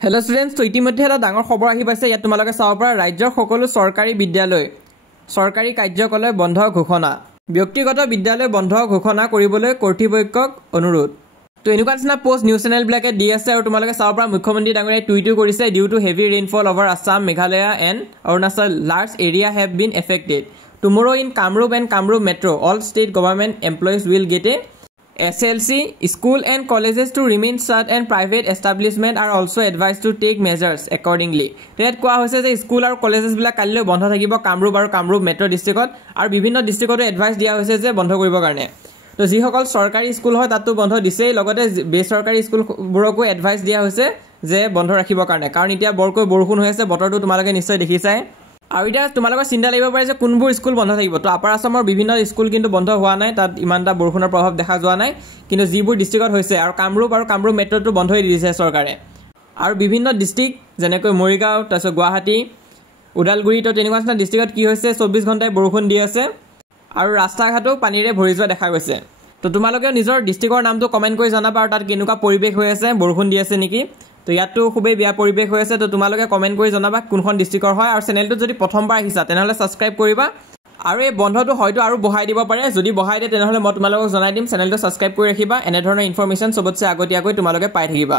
Hello students तो इतिमध्ये এটা ডাঙৰ খবৰ আহি পাইছে ইয়াত তোমালোকে চাব পৰা ৰাজ্যৰ সকলো চৰকাৰী বিদ্যালয় চৰকাৰী কাৰ্যকলাপ বন্ধ ঘোষণা ব্যক্তিগত বিদ্যালয় বন্ধ ঘোষণা কৰিবলৈ কৰ্তৃপক্ষক অনুৰোধ তো এনেকুৱা নিচিনা পোষ্ট নিউজ চেনেল বিলাকে দি আছে আৰু তোমালোকে চাব পৰা মুখ্যমন্ত্ৰী ডাঙৰীয়াই টুইটো কৰিছে due to heavy rainfall over Assam Meghalaya and Arunachal large area have been affected tomorrow in Kamrup and Kamrup metro all state government employees will get a SLC, school and colleges to remain shut and private establishment are also advised to take measures accordingly. Tet কোৱা হৈছে যে school আৰু colleges বিলাক কালিলৈ বন্ধ থাকিব কামৰূপ আৰু Kamrup metro ডিস্ট্ৰিক্টত আৰু বিভিন্ন ডিস্ট্ৰিক্টতো এডভাইস দিয়া হৈছে যে বন্ধ কৰিবৰ কাৰণে তো যিসকল চৰকাৰী স্কুল হয় তাতো বন্ধ দিছেই লগতে বেচৰকাৰী স্কুলবোৰকো এডভাইস দিয়া হৈছে যে বন্ধ ৰাখিবৰ কাৰণে কাৰণ এতিয়া বৰকৈ বৰষুণ হৈ আছে বতৰটো তোমালোকে নিশ্চয় দেখিছাই আৰু এতিয়া তোমালোকৰ চিন্তা লাগিব পাৰে যে কোনবোৰ স্কুল বন্ধ থাকিব তো আপাৰ আসামৰ বিভিন্ন স্কুল কিন্তু বন্ধ হোৱা নাই তাত ইমানটা বৰষুণৰ প্ৰভাৱ দেখা যোৱা নাই কিন্তু যিবোৰ ডিস্ট্ৰিক্টত হৈছে আৰু কামৰূপ মেট্ৰোটো বন্ধ হৈ দিছে চৰকাৰে আৰু বিভিন্ন ডিস্ট্ৰিক্ট যেনেকৈ মৰিগাঁও তাৰপিছত গুৱাহাটী উদালগুৰি তো তেনেকুৱা ধৰণৰ ডিস্ট্ৰিক্টত কি হৈছে 24 ঘণ্টাই বৰষুণ দি আছে আৰু ৰাস্তা ঘাটো পানীৰে ভৰি যোৱা দেখা গৈছে তো তোমালোকে নিজৰ ডিস্ট্ৰিক্টৰ নামটো কমেন্ট কৰি জনাবা আৰু তাত কেনেকুৱা পৰিবেশ হৈ আছে বৰষুণ দি আছে নেকি তো ইয়াতো খুবেই বেয়া পৰিবেশ হৈ আছে তো তোমালোকে কমেন্ট কৰি জনাবা কোনখন ডিস্ট্ৰিক্টৰ হয় আৰু চেনেলটো যদি প্ৰথমবাৰ আহিছা তেনেহলে সাবস্ক্ৰাইব কৰিবা আৰু এই বন্ধটো হয়তো আৰু বঢ়াই দিব পাৰে যদি বঢ়াই দিয়ে তেনেহলে মই তোমালোকক জনাই দিম চেনেলটো সাবস্ক্ৰাইব কৰি ৰাখিবা এনে ধৰণৰ ইনফৰমেশন সবতছে আগতীয়াকৈ তোমালোকে পাই থাকিবা